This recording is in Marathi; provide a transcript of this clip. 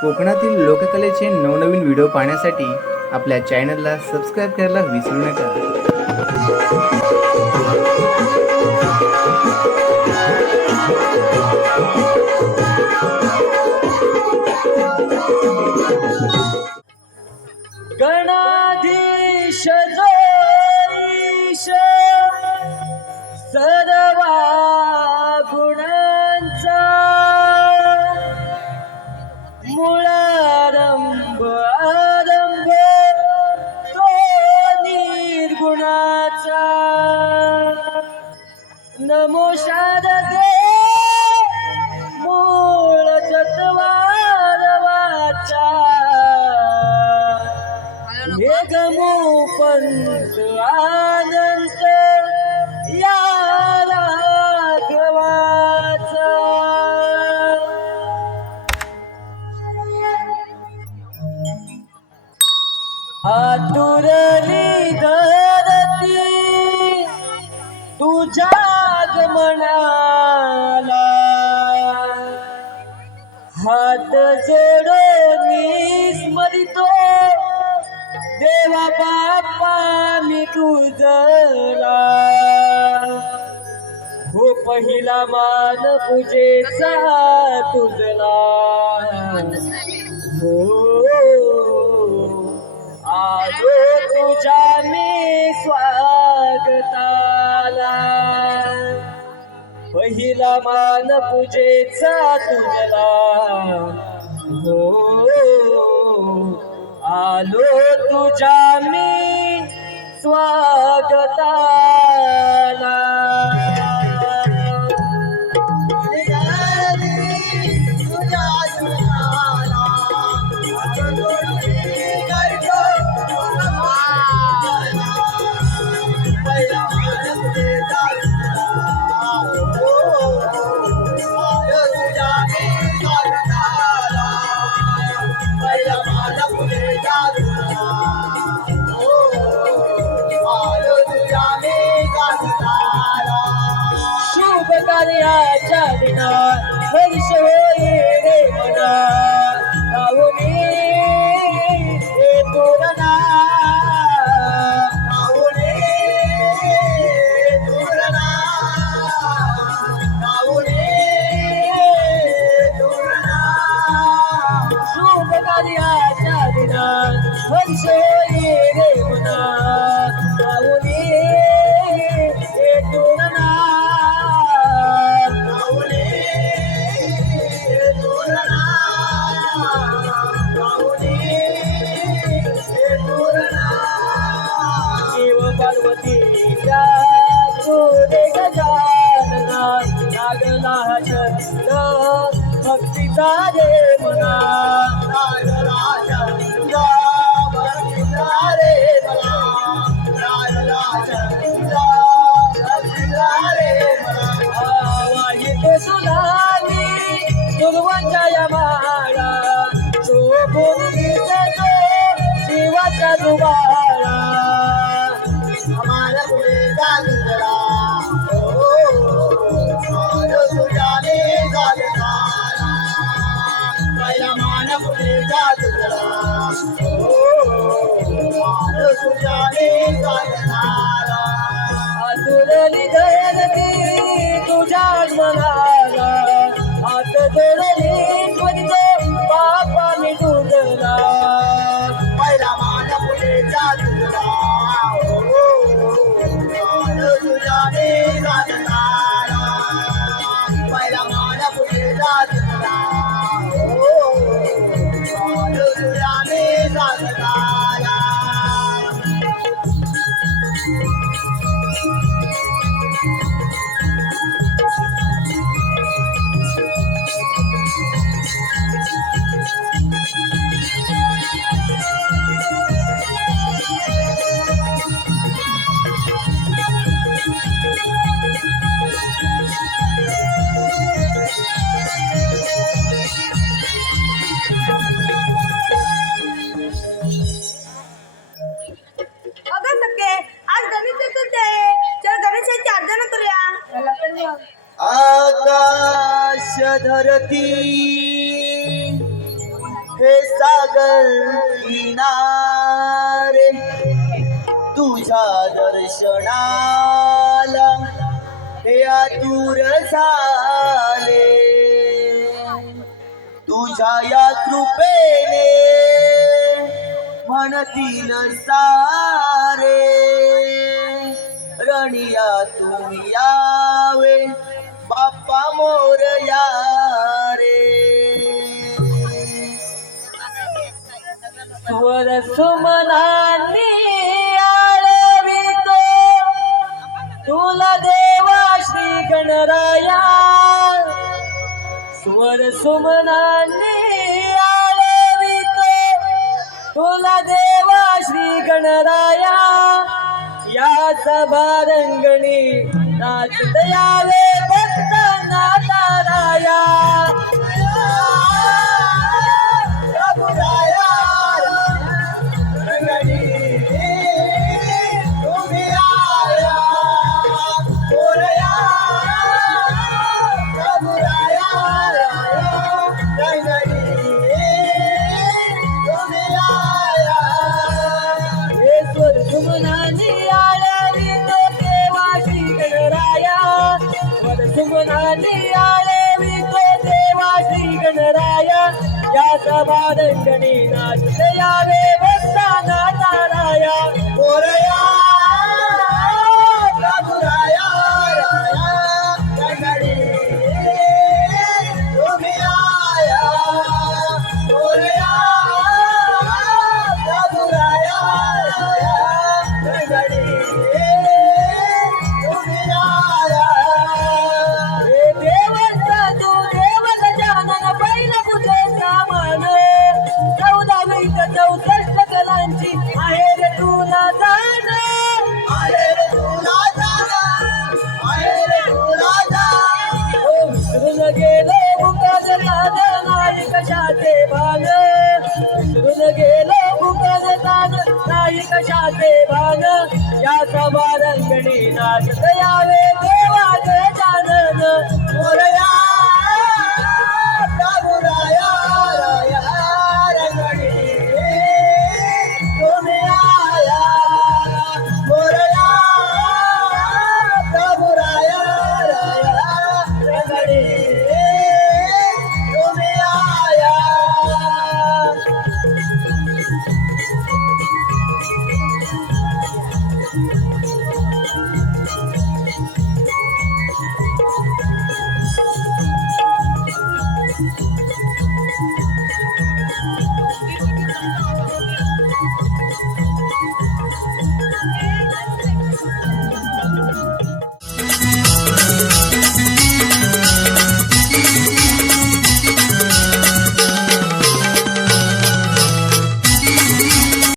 कोकणातील लोककलेचे नवनवीन व्हिडिओ पाहण्यासाठी आपल्या चॅनलला सबस्क्राईब करायला विसरू नका. गणाधीश जोईश सर्वा गुणांचा मूळारंभ आरंभ तो निर्गुणाचा. नमो शारदे मूळ चत्वार वाचा. मेघमो पंत अनंत या राघवाचा. आतुरली धरती तुझ्या आगमनाला. हात जोडून स्मरितो देवा बाप्पा मी तुझला. हो पहिला मान पूजेचा तुझला. हो आलो तुझ्या मी स्वागताला. पहिला मान पूजेचा तुझला. हो आलो तुझ्या मी स्वागताला. शुभ कार्याच्या दिना हर्ष होई रे मना. गाऊनी हे तोरणा. गाऊनी तोरणा. गाऊनी तोरणा. शुभ कार्याच्या दिना हर्ष होई रे मना. गाऊनी हे तोरणा. शिव पार्वतीच्या तुरे गजानना. लागला छंद भक्तीचा रे मना. लागला छंद भक्तीचा रे मना. लागला छंद भक्तीचा रे मना. वाहित सुलाली दुर्वांच्या या माळा. शोभून दिसतो शिवाचा दुबाळा. आम्हाला पुढे चालला. आलो तुझ्याने चालताना. पहिला मान पुढे चालला. आलो तुझ्याने चालताना. आतुरली धरती तुझ्या आगमनाला. हात जोडली स्मरितो बाप्पा मी तुझला. पहिला मान पुढे चालला. आलो तुझ्याने चालताना. पहिला मान पुढे चालला. आलो तुझ्याने चालताना. किनारे तुझ्या दर्शनाला हे आतुर झाले तुझ्या या कृपेने म्हणतील सारे रणिया तुम्ही यावे बाप्पा मोरया रे स्वर सुमनांनी आळवितो तुला देवा श्री गणराया स्वर सुमनांनी आळवितो तुला देवा श्री गणराया या सभारंगणी नाचत यावे भक्त नाताराया सुमनानी आळवितो देवा श्री गणराया स्वर सुमनानी आळवितो देवा श्री गणराया या सभारंगणी नाचत यावे भक्ता नाताराया मोरया प्रभुराया गणगणी तुम्ही आया मोरया प्रभुराया गणगणी तुम्ही आया हे देवता तू देव गजानन बैल तुझे सामान 1464 कलांची आहे रे तुला जाण आहे रे तुला जाना आहे रे तुला जाना ओ विसरून गेलो भुकाज ताज नाही कशाचे भान विसरून गेलो भुकाज ताज नाही कशाचे भान या सभारंगणी नाचत